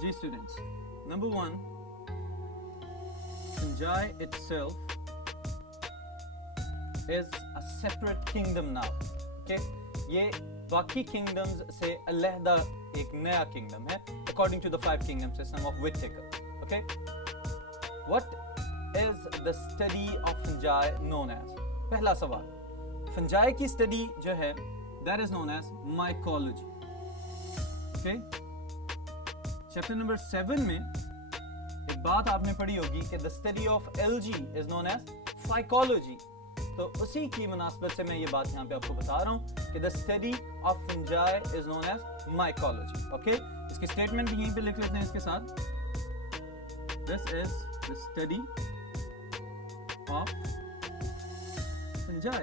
Ji students, number 1, fungi itself is a separate kingdom now. Okay, ये बाकी kingdoms से अलहदा एक नया kingdom है according to the 5 kingdom system of Whittaker. Okay, what is the study of fungi known as? पहला सवाल, fungi की study जो है that is known as mycology. Okay, chapter number 7 में एक बात आपने पढ़ी होगी कि the study of algae is known as phycology. तो उसी की मुनासबत से मैं ये बात यहाँ पे आपको बता रहा हूँ कि the study of fungi is known as mycology. Okay? इसकी स्टेटमेंट भी यहीं पे लिख लेते हैं इसके साथ. This is the study of fungi.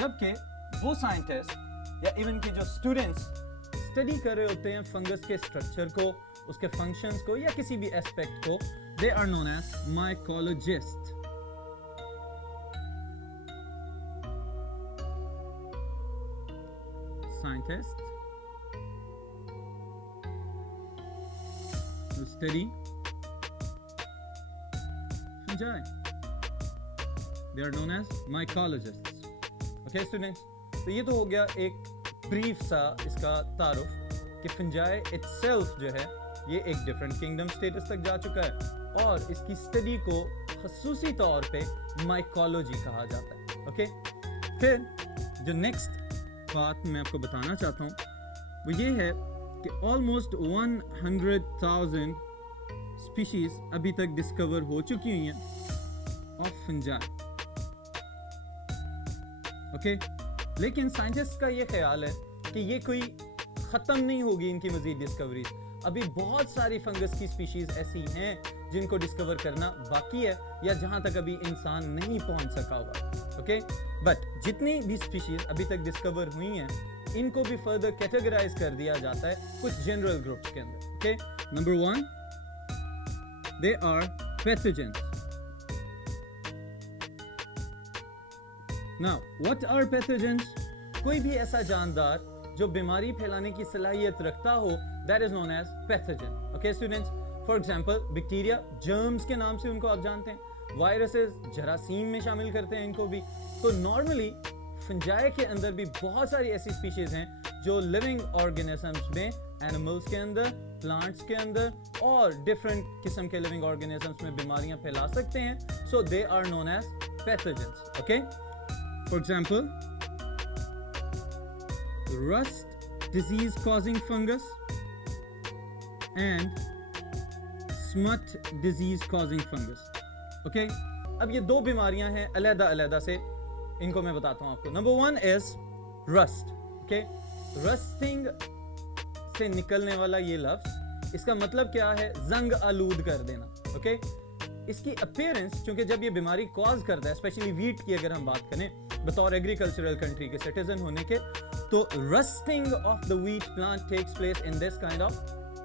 जबकि वो साइंटिस्ट या इवन के जो स्टूडेंट्स स्टडी कर रहे होते हैं फंगस के स्ट्रक्चर को, उसके फंक्शंस को या किसी भी एस्पेक्ट को, they are known as mycologists. Scientists who study fungi. They are known as mycologists. Okay, students. तो ये तो हो गया एक ब्रीफ सा इसका तारुफ कि fungi itself जो है ये एक डिफरेंट किंगडम स्टेटस तक जा चुका है और इसकी स्टडी को खसूसी तौर पे माइकोलॉजी कहा जाता है. ओके, फिर जो नेक्स्ट बात मैं आपको बताना चाहता हूँ वो ये है कि ऑलमोस्ट 100,000 स्पीशीज अभी तक डिस्कवर हो चुकी हुई हैं ऑफ फंजाई. ओके, लेकिन साइंटिस्ट का ये ख्याल है कि ये कोई ख़त्म नहीं होगी इनकी मज़ीद डिस्कवरी. अभी बहुत सारी फंगस की स्पीशीज ऐसी हैं जिनको डिस्कवर करना बाकी है या जहां तक अभी इंसान नहीं पहुंच सका हुआ. ओके, बट जितनी भी स्पीशीज अभी तक डिस्कवर हुई हैं इनको भी फर्दर कैटेगराइज कर दिया जाता है कुछ जनरल ग्रुप्स के अंदर. Okay, number 1, they are pathogens. Now what are pathogens? कोई भी ऐसा जानदार जो बीमारी फैलाने की सलाहियत रखता हो, that is known as pathogen. Okay students, for example bacteria, germs के नाम से उनको आप जानते हैं, वायरसेस, जरासीम में शामिल करते हैं इनको भी. तो नॉर्मली फंजाई के अंदर भी बहुत सारी ऐसी स्पीशीज हैं जो लिविंग ऑर्गेनिजम्स में, एनिमल्स के अंदर, प्लांट्स के अंदर और डिफरेंट किस्म के लिविंग ऑर्गेनिजम्स में बीमारियां फैला सकते हैं. So they are known as pathogens. Okay, for example rust disease causing fungus and smut disease causing fungus. Okay, अब ये दो बीमारियां हैं अलग अलग से, इनको मैं बताता हूं आपको. Number 1 is rust. Okay, rusting से निकलने वाला ये लफ्ज, इसका मतलब क्या है? जंग आलूद कर देना. ओके, इसकी अपीयरेंस, क्योंकि जब ये बीमारी कॉज करता है, स्पेशली वीट की अगर हम बात करें बतौर एग्रीकल्चरल कंट्री के सिटीजन होने के, तो rusting of the wheat plant takes place in this kind of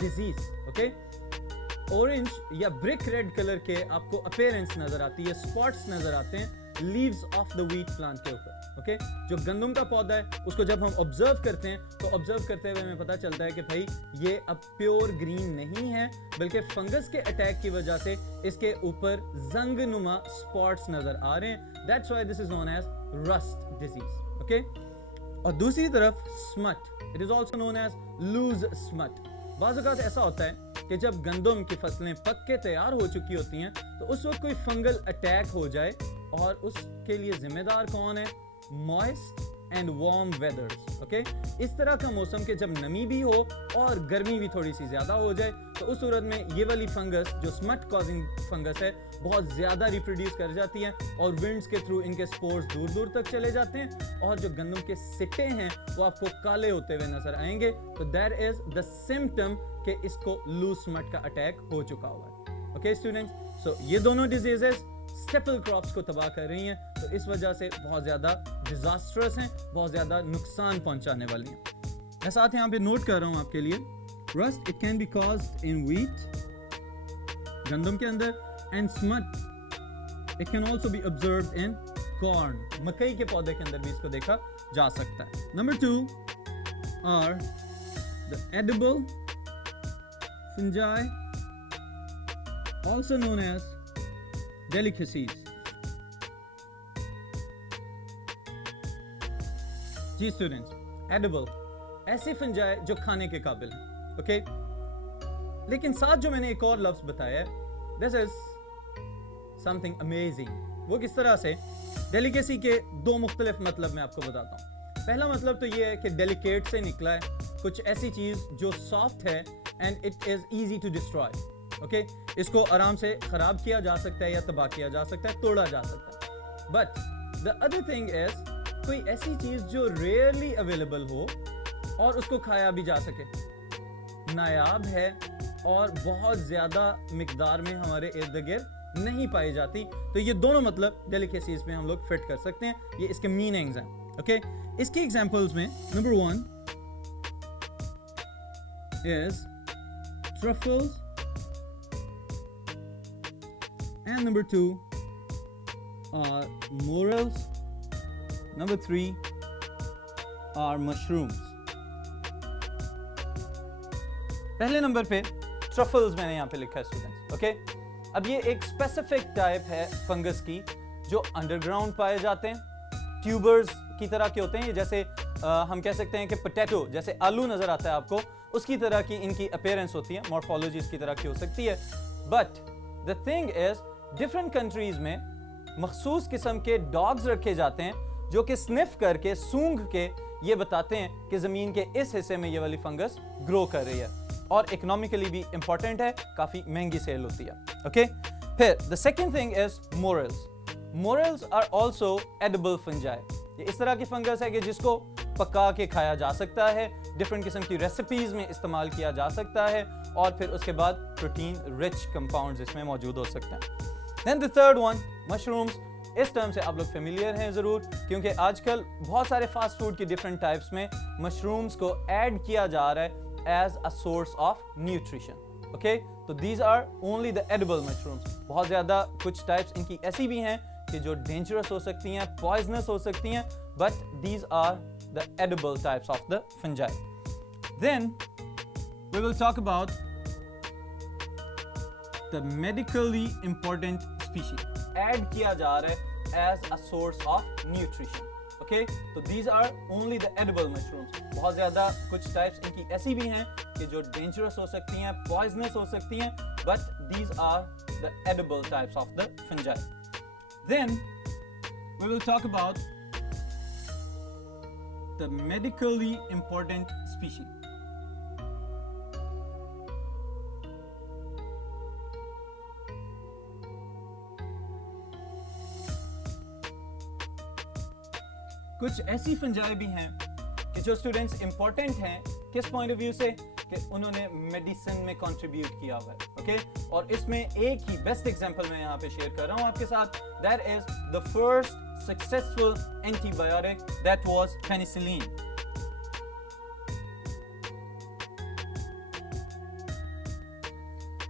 disease. Okay, orange या ब्रिक रेड कलर के आपको अपीयरेंस नजर आती है, स्पॉट्स नजर आते हैं leaves of the wheat plant के ऊपर. ओके, जो गंदम का पौधा है उसको जब हम ऑब्जर्व करते हैं तो ऑब्जर्व करते हुए हमें पता चलता है कि भाई ये अब प्योर ग्रीन नहीं है, बल्कि फंगस के अटैक की वजह से इसके ऊपर जंग नुमा स्पॉट्स नजर आ रहे हैं. That's why this is known as rust disease. Okay, और दूसरी तरफ smut, it is also known as loose smut. बाज़ औक़ात ऐसा होता है कि जब गंदम की फसलें पक के तैयार हो चुकी होती हैं तो उस वक्त कोई फंगल अटैक हो जाए, और उसके लिए जिम्मेदार कौन है? Moist and warm वेदर्स. ओके, इस तरह का मौसम के जब नमी भी हो और गर्मी भी थोड़ी सी ज्यादा हो जाए तो उस सूरत में ये वाली फंगस जो स्मट कॉजिंग फंगस है बहुत ज्यादा रिप्रोड्यूस कर जाती है और विंड्स के थ्रू इनके स्पोर्स दूर दूर तक चले जाते हैं और जो गंदम के सिट्टे हैं वो आपको काले होते हुए नजर आएंगे. तो दैट इज द सिम्टम कि इसको लूज स्मट का अटैक हो चुका हुआ है. ओके स्टूडेंट्स, सो ये दोनों डिजीजेस स्टेपल क्रॉप्स को तबाह कर रही हैं, तो इस वजह से बहुत ज़्यादा डिजास्टरस हैं, बहुत ज़्यादा नुकसान पहुंचाने वाली हैं. मैं साथ यहाँ पे नोट कर रहा हूँ आपके लिए, rust it can be caused in wheat, गंदम के अंदर, and smut it can also be observed in corn, मकई के पौधे के अंदर भी इसको देखा जा सकता है. Number 2 are the edible fungi, also known as delicacies. जी स्टूडेंट्स, एडिबल ऐसे फंजाई जो खाने के काबिल हैं, ओके? लेकिन साथ जो मैंने एक और लफ्ज बताया है, दिस इज समथिंग अमेजिंग। वो किस तरह से? डेलिकेसी के दो मुख्तलिफ मतलब मैं आपको बताता हूँ। पहला मतलब तो ये है कि डेलिकेट से निकला है, कुछ ऐसी चीज़ जो सॉफ्ट है and it is easy to destroy, okay? इसको आराम से ख़राब किया जा सकता है या तबाह किया जा सकता है, तोड़ा जा सकता है। But the other thing is कोई ऐसी चीज़ जो रेयरली अवेलेबल हो और उसको खाया भी जा सके, नायाब है और बहुत ज़्यादा मिकदार में हमारे इर्द गिर्द नहीं पाई जाती। तो ये दोनों मतलब डेलिकेसीज में हम लोग फिट कर सकते हैं, ये इसके मीनिंग्स हैं, ओके? इसकी एग्जांपल्स में number 1 is truffles and number 2 are morels, number 3 are mushrooms. पहले नंबर पे ट्रफल्स मैंने यहाँ पे लिखा है स्टूडेंट्स, ओके? अब ये एक स्पेसिफिक टाइप है फंगस की जो अंडरग्राउंड पाए जाते हैं, ट्यूबर्स की तरह के होते हैं। ये जैसे हम कह सकते हैं कि पोटैटो जैसे आलू नजर आता है आपको, उसकी तरह की इनकी अपीयरेंस होती है, मॉर्फोलॉजी इसकी तरह की हो सकती है। But the thing is different countries में मखसूस किस्म के डॉग्स रखे जाते हैं जो कि स्निफ करके, सूंघ के ये बताते हैं कि जमीन के इस हिस्से में ये वाली फंगस ग्रो कर रही है और इकोनॉमिकली भी इंपॉर्टेंट है, काफी महंगी सेल होती है, ओके? फिर the second thing is morels. Morels are also edible fungi. ये इस तरह की फंगस है कि जिसको पका के खाया जा सकता है, डिफरेंट किस्म की रेसिपीज में इस्तेमाल किया जा सकता है और फिर उसके बाद प्रोटीन रिच कंपाउंड्स इसमें मौजूद हो सकते हैं। Then the third one, mushrooms. इस टर्म से आप लोग फेमिलियर हैं ज़रूर, क्योंकि आजकल बहुत सारे फास्ट फूड की डिफरेंट टाइप्स में मशरूम्स को ऐड किया जा रहा है as a source of nutrition, okay? तो these are only the edible mushrooms. बहुत ज़्यादा कुछ टाइप्स इनकी ऐसी भी हैं कि जो डेंजरस हो सकती हैं, पॉइजनस हो सकती हैं, but these are the edible types of the fungi. Then we will talk about the medically important species. Add किया जा रहा है as a source of nutrition, okay? तो these are only the edible mushrooms. बहुत ज्यादा कुछ types इनकी ऐसी भी हैं कि जो डेंजरस हो सकती हैं, पॉइजनस हो सकती हैं, but these are the edible types of the fungi. Then we will talk about the medically important species. कुछ ऐसी फंजाई भी हैं कि जो स्टूडेंट्स इंपॉर्टेंट हैं किस पॉइंट ऑफ व्यू से, कि उन्होंने मेडिसिन में कंट्रीब्यूट किया हुआ है, ओके? और इसमें एक ही बेस्ट एग्जांपल मैं यहाँ पे शेयर कर रहा हूँ आपके साथ। That is the first successful antibiotic, that was penicillin.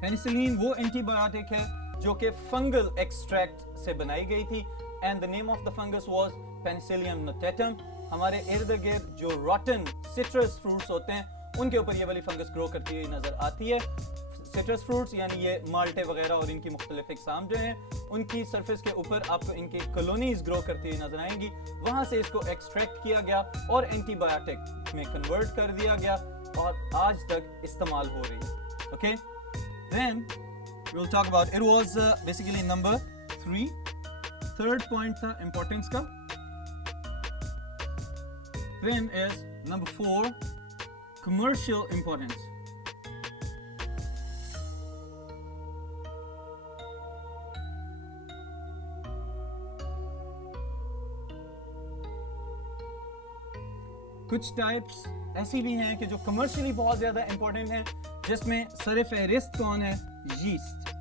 Penicillin वो एंटीबायोटिक है जो कि फंगल एक्सट्रैक्ट से बनाई गई थी and the name of the fungus was Penicillium notatum. हमारे इर्द गिर्द जो रॉटन सिट्रस फ्रूट्स होते हैं उनके ऊपर ये वाली फंगस ग्रो करती हुई नजर आती है। सिट्रस फ्रूट्स यानी ये माल्टे वगैरह और इनकी मुख्तलिफ इकसाम जो हैं, उनकी सरफेस के ऊपर आपको इनकी कॉलोनीज ग्रो करती हुई नजर आएंगी। वहां से इसको एक्सट्रैक्ट किया गया और एंटीबायोटिक में कन्वर्ट कर दिया गया और आज तक इस्तेमाल हो रही है, okay? Then we will talk about, it was basically number 3, third point था इंपॉर्टेंस का। Then is number 4, commercial importance. कुछ टाइप्स ऐसी भी हैं कि जो कमर्शियली बहुत ज्यादा इंपॉर्टेंट हैं, जिसमें सर फहरिस्त कौन है? यीस्ट,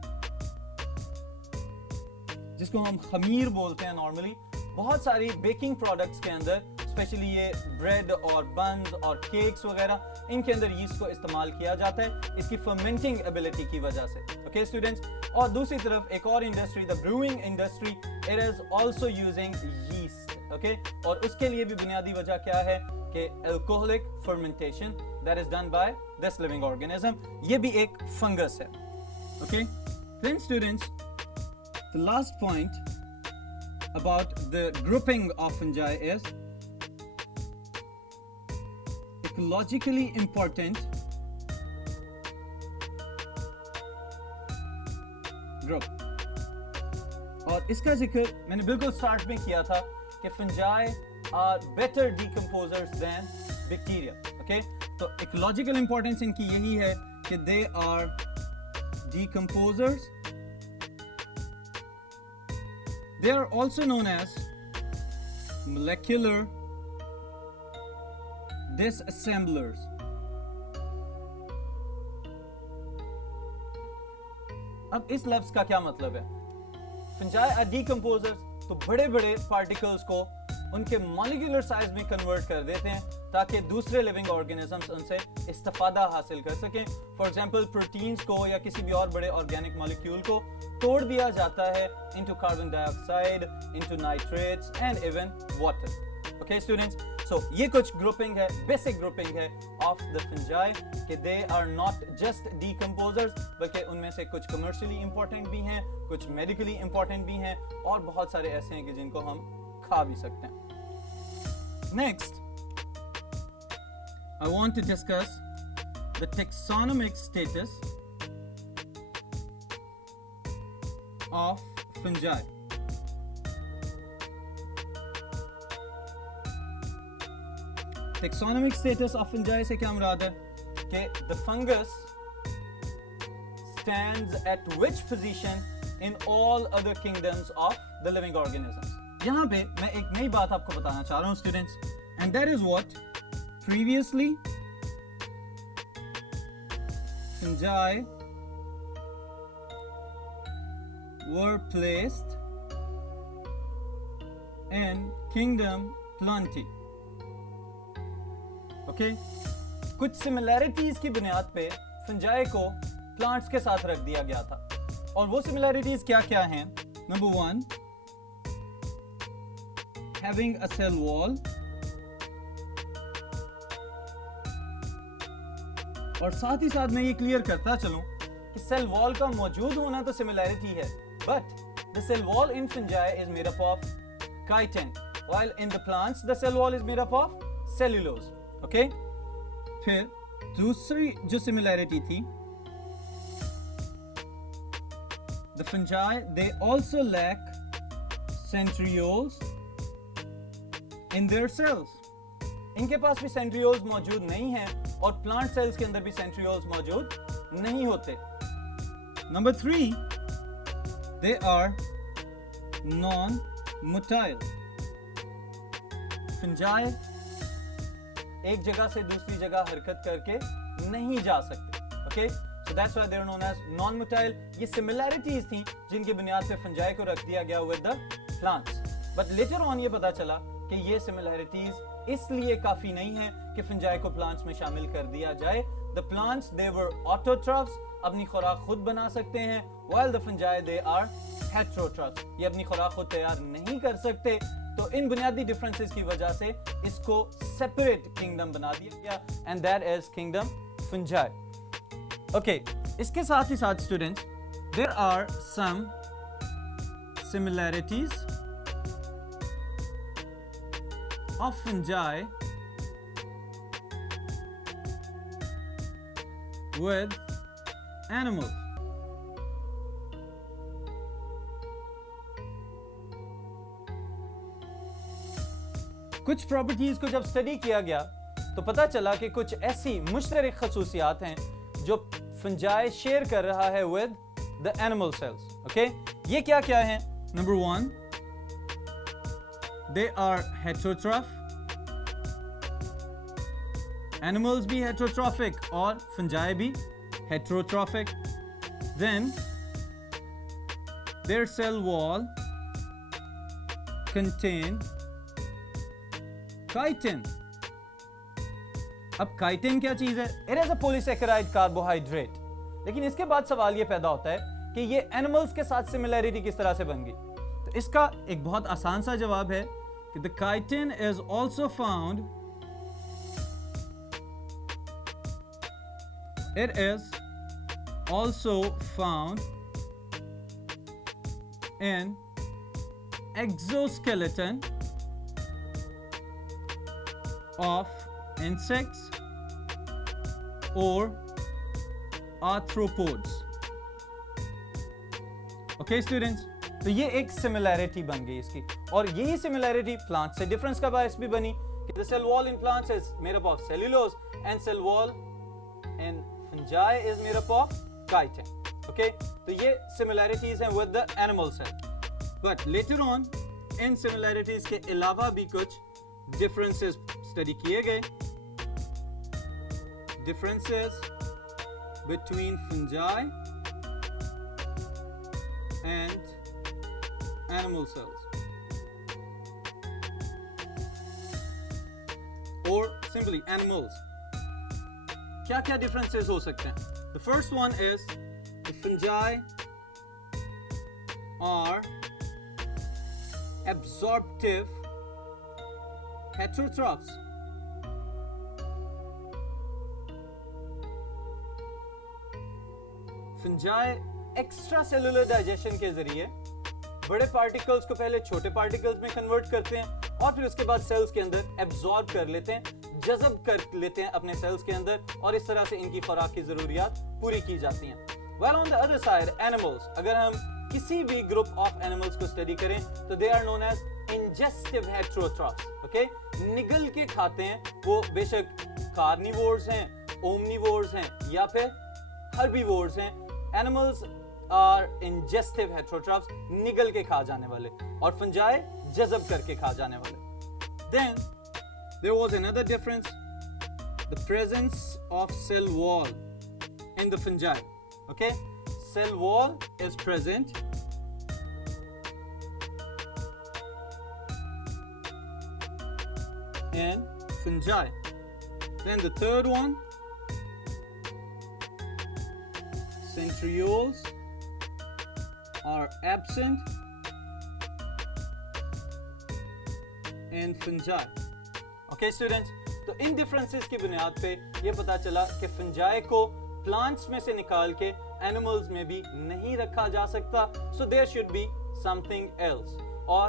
जिसको हम खमीर बोलते हैं नॉर्मली। बहुत सारी बेकिंग प्रोडक्ट्स के अंदर, स्पेशली ये ब्रेड और बन्स और केक्स वगैरह, इनके अंदर यीस्ट को इस्तेमाल किया जाता है इसकी फर्मेंटिंग एबिलिटी की वजह से, ओके स्टूडेंट्स? और दूसरी तरफ एक और industry, the brewing industry, it is also using yeast, okay? और उसके लिए भी बुनियादी वजह क्या है कि alcoholic fermentation, that is done by this living organism. ये भी एक fungus है. Okay? Then students, the last point about the grouping of fungi is ecologically important group. और इसका जिक्र मैंने बिल्कुल स्टार्ट में किया था कि fungi are better decomposers than bacteria. Okay? तो ecological importance इनकी यही है कि they are decomposers. They are also known as molecular disassemblers. अब इस लफ्ज का क्या मतलब है? Fungi are decomposers, तो बड़े बड़े पार्टिकल्स को उनके मॉलिक्यूलर साइज में कन्वर्ट कर देते हैं ताकि दूसरे लिविंग ऑर्गेनिजम्स उनसे इस्तेफादा हासिल कर सकें. फॉर एग्जांपल प्रोटीन्स को या किसी भी और बड़े ऑर्गेनिक मॉलिक्यूल को तोड़ दिया जाता है into carbon dioxide, into nitrates and even water. Okay students, so ये कुछ ग्रुपिंग है, बेसिक ग्रुपिंग है ऑफ द फंजाई कि they are not just decomposers बल्कि उनमें से कुछ कमर्शियली इंपॉर्टेंट भी हैं, कुछ मेडिकली इंपॉर्टेंट भी हैं और बहुत सारे ऐसे हैं कि जिनको हम खा भी सकते हैं. Next, I want to discuss the taxonomic status of fungi. Taxonomic status of fungi से क्या मुराद है कि the fungus stands at which position in all other kingdoms of the living organisms. यहाँ पे मैं एक नई बात आपको बताना चाह रहा हूँ students, and that is what previously fungi were placed in kingdom Plantae. Okay? कुछ सिमिलैरिटीज की बुनियाद पे फंजाई को प्लांट्स के साथ रख दिया गया था और वो सिमिलैरिटीज क्या क्या हैं? Number 1, having a cell wall, और साथ ही साथ मैं ये क्लियर करता चलूं कि सेल वॉल का मौजूद होना तो सिमिलैरिटी है, but the cell wall in fungi is made up of chitin, while in the plants the cell wall is made up of cellulose. Okay? फिर दूसरी जो सिमिलैरिटी थी, the fungi they also lack centrioles in their cells. इनके पास भी centrioles मौजूद नहीं हैं और प्लांट सेल्स के अंदर भी सेंट्रियोल्स मौजूद नहीं होते. Number 3, they are non-motile. fungi एक जगह से दूसरी जगह हरकत करके नहीं जा सकते. Okay? So that's why they are known as non-motile. ये similarities थी जिनकी बुनियाद पे फंजाई को रख दिया गया with the plants. But later on ये पता चला कि ये similarities इसलिए काफी नहीं है कि फंजाई को प्लांट्स में शामिल कर दिया जाए. The plants they were autotrophs, अपनी खुराक खुद बना सकते हैं, while the fungi they are heterotrophs, ये अपनी खुराक खुद तैयार नहीं कर सकते. तो इन बुनियादी डिफरेंसेस की वजह से इसको सेपरेट किंगडम बना दिया गया and that is kingdom fungi. Okay, इसके साथ ही साथ students there are some similarities of fungi with animals. कुछ प्रॉपर्टीज को जब स्टडी किया गया तो पता चला कि कुछ ऐसी मुश्तरक खसूसियात हैं जो फंजाई शेयर कर रहा है with the animal cells. Okay, ये क्या क्या है? Number 1, they are heterotroph. Animals भी heterotrophic और fungi भी heterotrophic. Then their cell wall contain chitin. अब chitin क्या चीज है? It is a polysaccharide carbohydrate. लेकिन इसके बाद सवाल ये पैदा होता है कि ये एनिमल्स के साथ सिमिलैरिटी किस तरह से बन गई? तो इसका एक बहुत आसान सा जवाब है कि the chitin is also found It is also found in exoskeleton of insects or arthropods. Okay students, तो ये एक सिमिलैरिटी बन गई इसकी, और यही सिमिलैरिटी प्लांट से डिफरेंस का बायस भी बनी कि the cell wall in plants is made up of cellulose and cell wall in fungi is made up of chitin. Okay, तो ये similarities हैं with the animal cell. But later on in similarities के अलावा भी कुछ differences study किए गए. Differences between fungi and animal cells, or simply animals. क्या क्या differences हो सकते हैं? The first one is the fungi are absorptive heterotrophs. Fungi extra cellular digestion के जरिए बड़े पार्टिकल्स को पहले छोटे पार्टिकल्स में कन्वर्ट करते हैं और फिर उसके बाद सेल्स के अंदर एब्जॉर्ब कर लेते हैं, जज़ब कर लेते हैं अपने सेल्स के अंदर, और इस तरह से इनकी खुराक की जरूरियात पूरी की जाती हैं. While on the other side, animals, अगर हम किसी भी ग्रुप ऑफ एनिमल्स को स्टडी करें तो they are known as ingestive heterotrophs. Okay, निगल के खाते हैं. वो बेशक कार्निवोर्स हैं, ओमनिवोर्स हैं या फिर हर्बीवोर्स हैं. Animals are ingestive heterotrophs, निगल के खा जाने वाले, और फंजाई जज़ब करके खा जाने वाले. Then there was another difference, the presence of cell wall in the fungi. Okay, cell wall is present in fungi. Then the third one, centrioles are absent in fungi. Okay students, तो इन differences की बुनियाद पे ये पता चला कि fungi को plants में से निकाल के एनिमल्स में भी नहीं रखा जा सकता, so there should be something else. और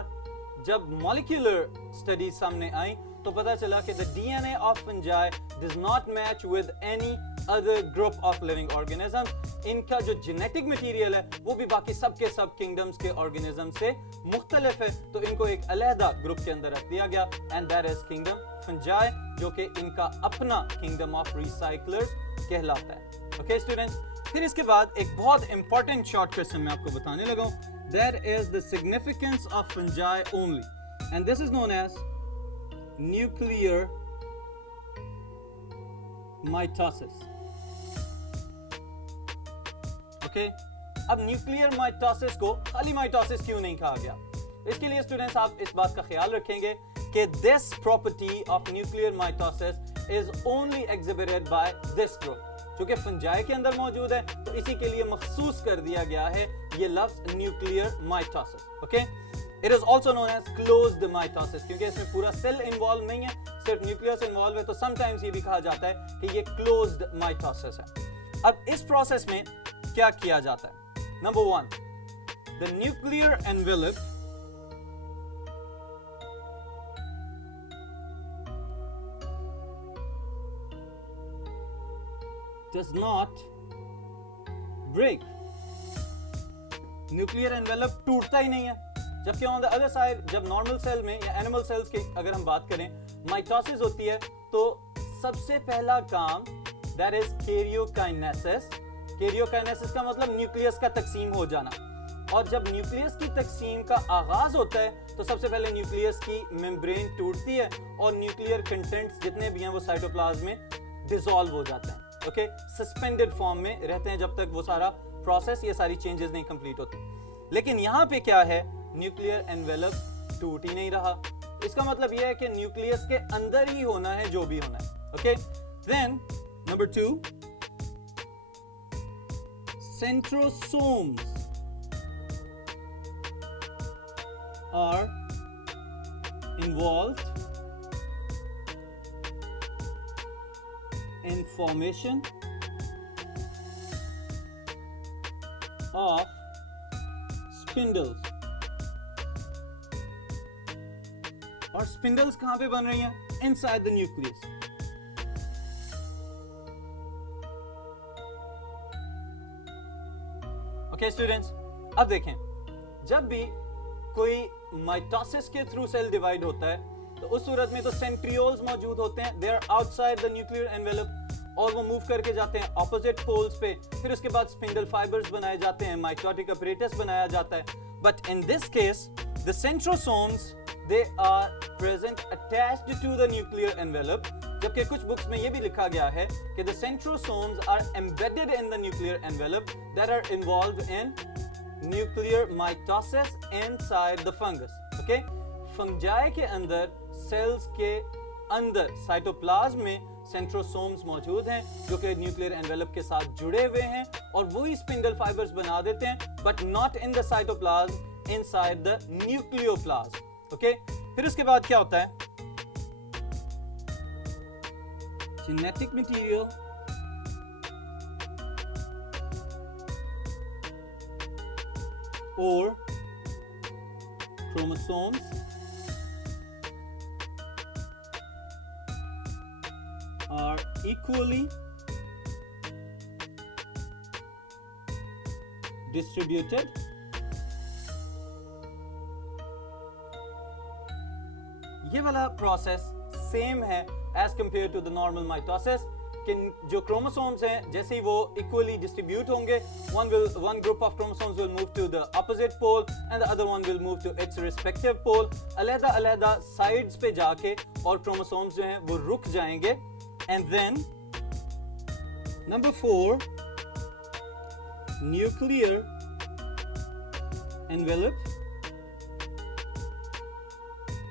जब मॉलिक्यूलर स्टडीज सामने आई तो पता चला कि the DNA of fungi does not match with any other group of living organisms. इनका जो जेनेटिक मटेरियल है वो भी बाकी सब के सब किंगडम्स के ऑर्गेनिज्म से मुख्तलिफ है, तो इनको एक अलहदा ग्रुप के अंदर रख दिया गया, and that is kingdom fungi, जो कि इनका अपना किंगडम ऑफ रिसाइक्लर्स कहलाता है. ओके स्टूडेंट्स, फिर इसके बाद एक बहुत इंपॉर्टेंट शॉर्ट क्वेश्चन मैं आपको बताने लगा हूं. That is the significance of fungi only, and this is known as nuclear mitosis. Okay, अब न्यूक्लियर माइटोसिस को खाली माइटोसिस क्यों नहीं कहा गया? इसके लिए स्टूडेंट्स आप इस बात का ख्याल रखेंगे कि this property of nuclear mitosis is only exhibited by this group, जो कि फंजाई के अंदर मौजूद है, तो इसी के लिए मखसूस कर दिया गया है ये लफ्ज nuclear mitosis. Okay, it is also known as closed mitosis, क्योंकि इसमें पूरा सेल इन्वॉल्व नहीं है, सिर्फ न्यूक्लियस इन्वॉल्व है, तो समटाइम्स ये भी कहा जाता है कि ये क्लोज्ड माइटोसिस है. अब इस प्रोसेस में क्या किया जाता है? Number 1, the nuclear envelope does not break. Nuclear envelope टूटता ही नहीं है, जबकि ऑन द अदर साइड जब नॉर्मल सेल में या एनिमल सेल्स की अगर हम बात करें माइटोसिस होती है तो सबसे पहला काम दैट इज कैरियोकाइनेसिस. कैरियोकाइनेसिस का मतलब न्यूक्लियस का तकसीम हो जाना, और जब न्यूक्लियस की तकसीम का आगाज होता है तो सबसे पहले न्यूक्लियस की मेम्ब्रेन टूटती है और न्यूक्लियर कंटेंट्स जितने भी हैं वो साइटोप्लाज्म में डिसॉल्व हो जाते हैं. ओके, सस्पेंडेड फॉर्म में रहते हैं जब तक वो सारा प्रोसेस, ये सारी चेंजेस नहीं कंप्लीट होती. लेकिन यहाँ पे क्या है, न्यूक्लियर एनवेलप टूट ही नहीं रहा. इसका मतलब यह है कि न्यूक्लियस के अंदर ही होना है जो भी होना है. Okay, then number 2, centrosomes are involved in formation of spindles. और स्पिंडल्स कहां पे बन रही हैं? Inside the nucleus. Okay students, अब देखें, जब भी कोई माइटोसिस के थ्रू सेल डिवाइड होता है तो उस सूरत में तो सेंट्रियोल्स मौजूद होते हैं, they are outside the nuclear envelope, और वो मूव करके जाते हैं ऑपोजिट पोल्स पे. फिर उसके बाद स्पिंडल फाइबर्स बनाए जाते हैं, माइटोटिक अपरेटस बनाया जाता है. But in this case the centrosomes they are present attached to the nuclear envelope, जबकि कुछ बुक्स में ये भी लिखा गया है कि the centrosomes are embedded in the nuclear envelope that are involved in nuclear mitosis inside the fungus. Okay? Fungi के अंदर, सेल्स के अंदर, साइटोप्लाज्म में सेंट्रोसोम्स मौजूद हैं जो कि न्यूक्लियर एनवेलप के साथ जुड़े हुए हैं और वही स्पिंडल फाइबर्स बना देते हैं, but not in the cytoplasm, inside the nucleoplasm. Okay, फिर उसके बाद क्या होता है? जेनेटिक मटेरियल और chromosomes are equally distributed ये वाला प्रोसेस सेम है as compare to the normal mitosis कि जो क्रोमोसोम्स हैं जैसे ही वो इक्वली डिस्ट्रीब्यूट होंगे, one group of chromosomes will move to the opposite pole and the other one will move to its respective pole. अलग-अलग sides पे जाके और क्रोमोसोम्स जो हैं वो रुक जाएंगे. And then number 4, nuclear envelope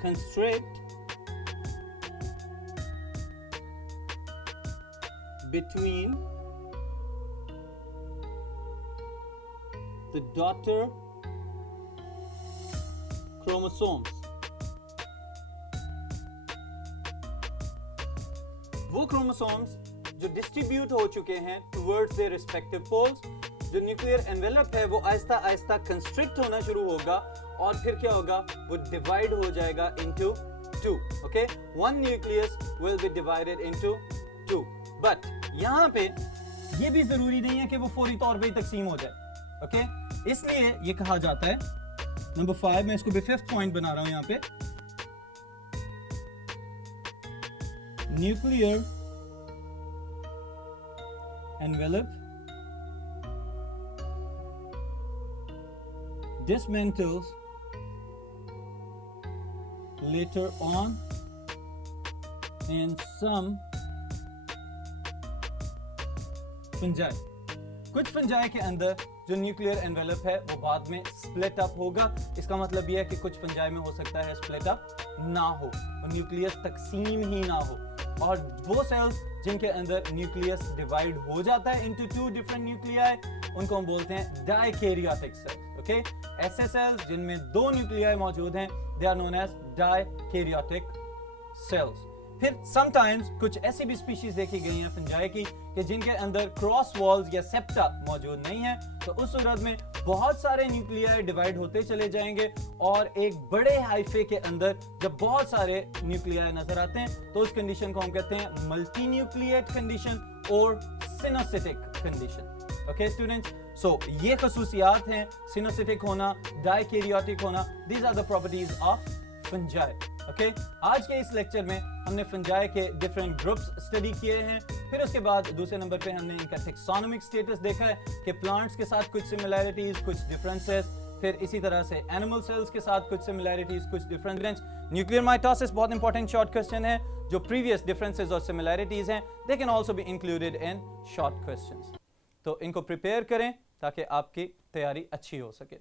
constrict between the daughter chromosomes. वो क्रोमोसोम्स जो डिस्ट्रीब्यूट हो चुके हैं टुवर्ड्स देयर रिस्पेक्टिव पोल्स, जो न्यूक्लियर एनवेलप है वो आहिस्ता आहिस्ता कंस्ट्रिक्ट होना शुरू होगा और फिर क्या होगा? वो डिवाइड हो जाएगा into 2. Okay, one nucleus will be divided into 2. But यहाँ पे ये भी जरूरी नहीं है कि वो फौरी तौर पे तकसीम हो जाए. ओके, इसलिए ये कहा जाता है, नंबर 5, मैं इसको भी 5th पॉइंट बना रहा हूं यहाँ पे, nuclear envelope dismantles later on in some fungi. कुछ फंजाई के अंदर जो न्यूक्लियर एनवेलप है वो बाद में स्प्लिट अप होगा. इसका मतलब यह है कि कुछ फंजाई में हो सकता है स्प्लिट अप ना हो, वो न्यूक्लियस तकसीम ही ना हो, और वो सेल्स जिनके अंदर न्यूक्लियस डिवाइड हो जाता है इनटू 2 डिफरेंट न्यूक्लियाई, उनको हम बोलते हैं डाइकैरियोटिक सेल्स. ओके, ऐसे सेल्स जिनमें 2 न्यूक्लियाई मौजूद हैं, they are known as dikaryotic cells. फिर समटाइम्स कुछ ऐसी भी स्पीशीज देखी गई हैं फंजाई की कि जिनके अंदर क्रॉस वॉल्स या सेप्टा मौजूद नहीं है, तो उस सूरत में बहुत सारे न्यूक्लियाई डिवाइड होते चले जाएंगे और एक बड़े हाइफे के अंदर जब बहुत सारे न्यूक्लियाई नजर आते हैं तो उस कंडीशन को हम कहते हैं मल्टी न्यूक्लिएट कंडीशन और coenocytic condition. Okay students, so ये खसूसियात हैं सिनोसिटिक होना, डाइकैरियोटिक होना. These are the properties of fungi. Okay, आज के इस लेक्चर में हमने फंजाई के डिफरेंट ग्रुप्स स्टडी किए हैं. फिर उसके बाद दूसरे नंबर पे हमने इनका टेक्सोनोमिक स्टेटस देखा है कि प्लांट्स के साथ कुछ सिमिलैरिटीज, कुछ डिफरेंसेस. फिर इसी तरह से एनिमल सेल्स के साथ कुछ सिमिलैरिटीज, कुछ डिफरेंस. न्यूक्लियर माइटोसिस बहुत इंपॉर्टेंट शॉर्ट क्वेश्चन है. जो प्रीवियस डिफरेंसेस और सिमिलैरिटीज हैं they can also be included in short questions. तो इनको प्रिपेयर करें ताकि आपकी तैयारी अच्छी हो सके.